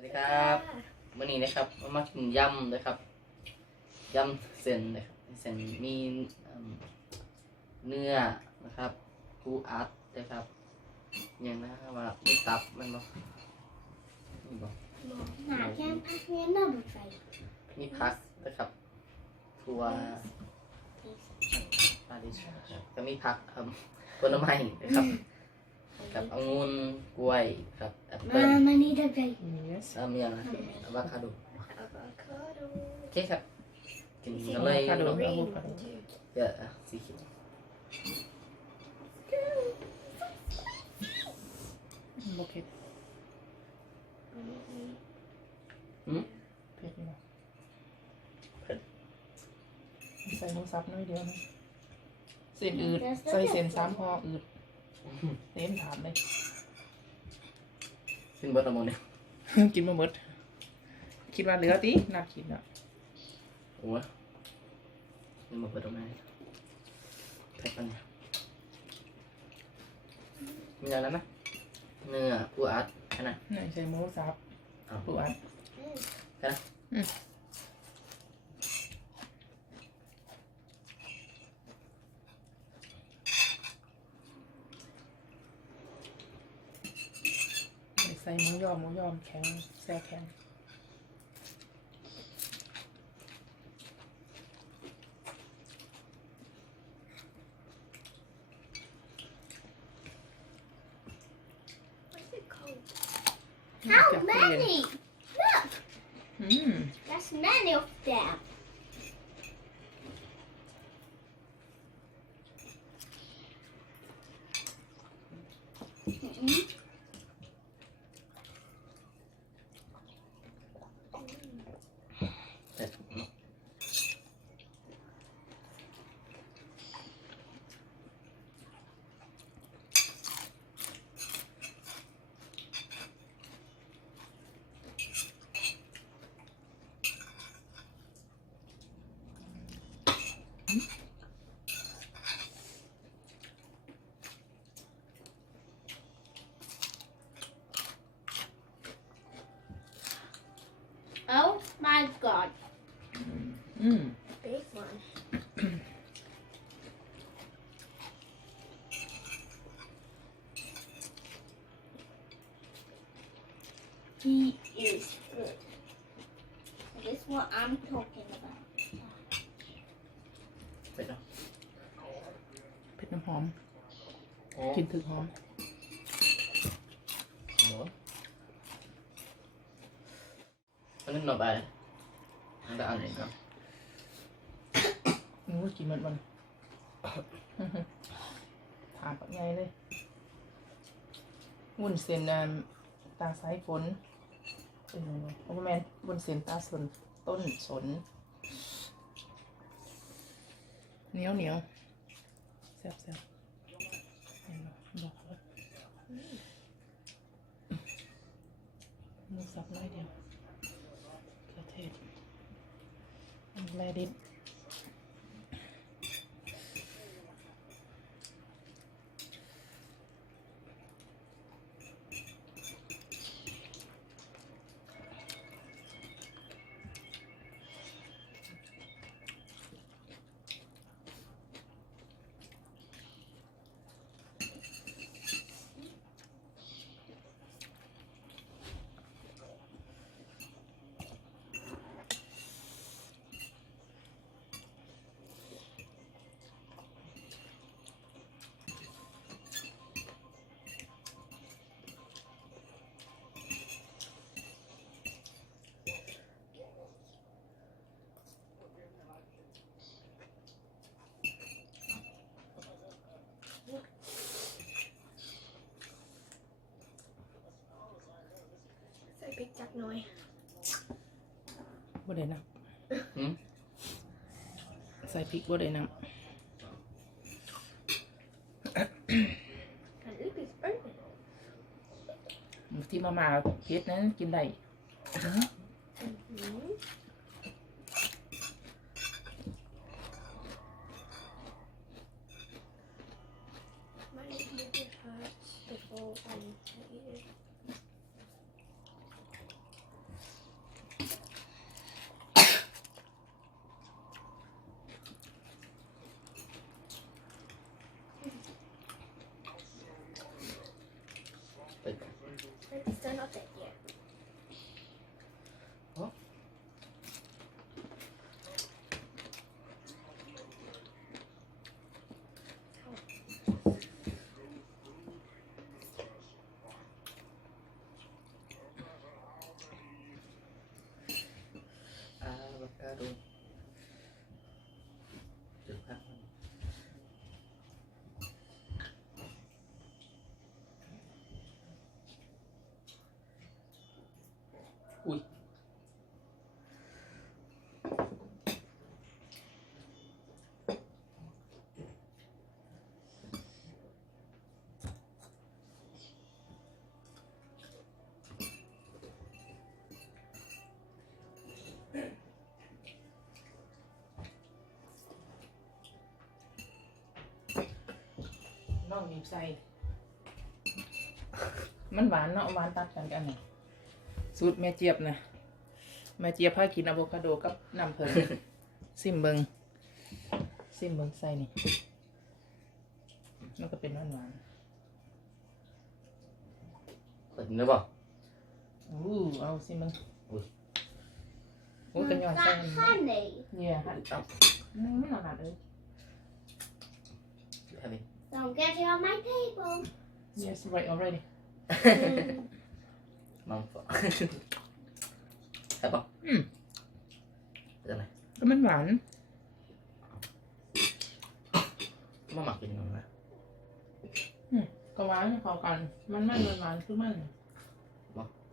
วัสดีครับวันนี้นะครับมามากินยำนะครับยำเส้นนะครับเส้นมีเอิ่มเนื้อนะครับปูอัดนะครับอย่างนะครับว่ามีตับมันบ่มีบ่หนาแก้มพักเนี้ยน่าบุกไปมีผักนะครับถั่วปลาดิชนะครับก็มีผักครับผลไม้นะครับกับองุ่นกล้วยครับ แอปมาเปิ้ลมานี่ได้ไป Yes. แล้วมีอะไรอะวาคาโดอะโวคาโดโอเคครับกินกันเลย Avocado เนาะ avocado เดี๋ยวอะสีเขียวบ่เผ็ดอืมเผ็ดอยู่เผ็ดใส่หมูสับน้อยเดียวนะเส้นอืดใส่เส้นสามพออืดเต็มถามเลย กินเบอร์ตะโมเนี่ยกินมาหมดคิดว่าเหลือติน่าคิดอะโอ้ยนี่มาเปิดตรงไหนแพ็คปันเนี่ยมีอะไรนะเนื้อปูอัดแค่นั้นนี่ใส่หมูสับเอาปูอัดแค่นั้น ส่หมูยอหมูยอมแข็งแซ่แข็ง เ How many อืม That's many of them เผ็ดน้ำหอมโอ้กินถึกหอมโหอันนี้หน่อไปอันนี้อันนี้ครับงูกินมันมันถามปักไงเลยวุ้นเส้นอ่าตาสายฝนเออโอ้แมนวุ้นเส้นตาสนต้นสนเหนียวเหนียว แซ่บแซ่บเห็นบ่บอกเลยหมูสับน้อยเดียวกระเทศอันแรดิบ น่อยบ่ได้นับหืมใส่พริกบ่ได้นับ And look it's open ที่มามาเผ็ดนั้นกินได้ My natin. องบีบใส่ มันหวานเนาะหวานตัดกันกันนี่สูตรแม่เจี๊ยบนะแม่เจี๊ยบพากินอะโวคาโดกับน้ำเพิงซิมเบิงซิมเบิงใส่นี่มันก็เป็นหวานหวานเปิดได้ป่ะๆอู้เอาซิมเบิงอุ้ยโอ้กันหยอดใส่ That honey. เนี่ยฮะตั้งอืมไม่หนาดเลยแค่นี้ Don't get it on my table. yes right already มังฝอใช่ป่ะอืมเป็นอะไรก็มันหวานมาหมักกินกันนะก็หวานพอกัน มันมันมันหวานคือมัน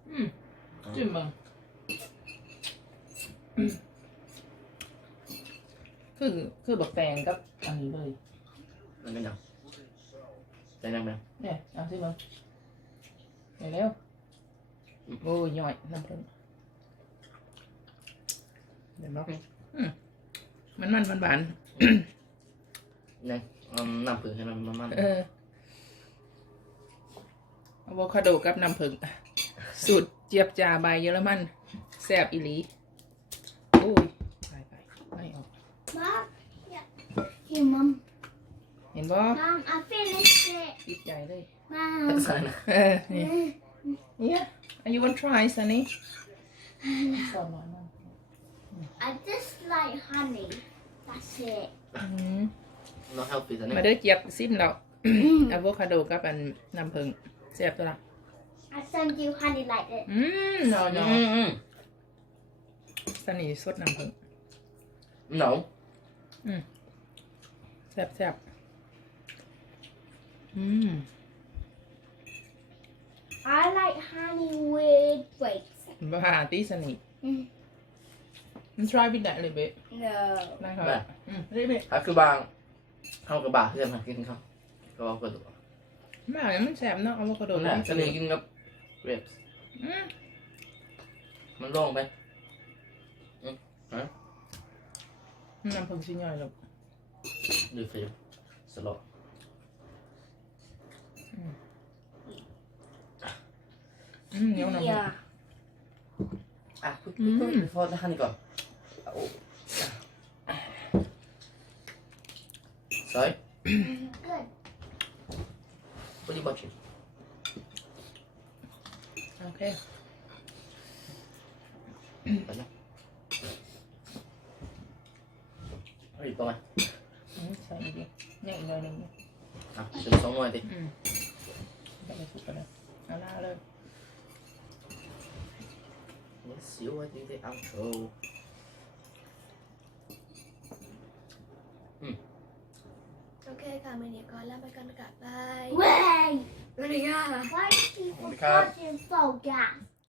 อืมจิ้มเบิงอืมคือคือบักแตงกับอันนี้เลยมันเป็นยัง ใจยังไงเนี่ยเอาสิเบิงเดี๋ยวเร็วโอ้ยย่อยน้ำเพิ่มเดี๋ยวเนาะอืมมันมันมันหวานยังเอาน้ำผึ้งให้มันมันเอออะโวคาโดกับน้ำผึ้งสูตรเจี๊ยบจาใบเยอรมันแซ่บอีหลีโอ้ยไปไปไม่ออก Mom. Yeah. Here, Mom. เห็นบ่ Mom, I finished it. ติดใจเลย Mom. ใส่นะเออนี่เนี่ย Are you want try Sunny สอนหน่อยมั้ง I just like honey. That's it. อืมน้องเฮลปี้ตอนนี้มาเด้อเจี๊ยบซิมเราอะโวคาโดกับอันน้ำผึ้งแซ่บตัวละ I send you honey like this. อืม no อื no มอืม Sunny สดน้ำผึ้งหนาวแซ่บแซ่บ อืม I like honey with grapes. บ้าตีสนิท Mm. มัน try with that a little bit No. ได้ครับอืม a little bit ถ้าคือบางเข้ากระบะเพื่อนมากินเขาก็กระดูกมาแล้วมันแซ่บเนาะอะโวคาโดโดนแหละจะเลยกินกับเรปส์อืมมันร่องไปน้ำผึ้งชิ้นใหญ่หรอกดูฟิลสโลว์ อืมเหนียวน้ำผึ้ง Yeah. อะพูดอืมพูดพูดพอจะหันก่อนโอ้ sorry Good. what are you watching โอเคไปนะเฮ้ยต่อมาอืมใส่อีกดิเนี่ยอี กหน่อยหนึ่งอะเป็นสองหน่วยดิอืมได้ไปสุดกันเลยเอาหน้าเลย Let's see what is the outro โอเคค่ะวันนี้ก็ลาไปก่อนค่ะบาย Way! สวัสดีค่ะ Why do people Because- charging so gas?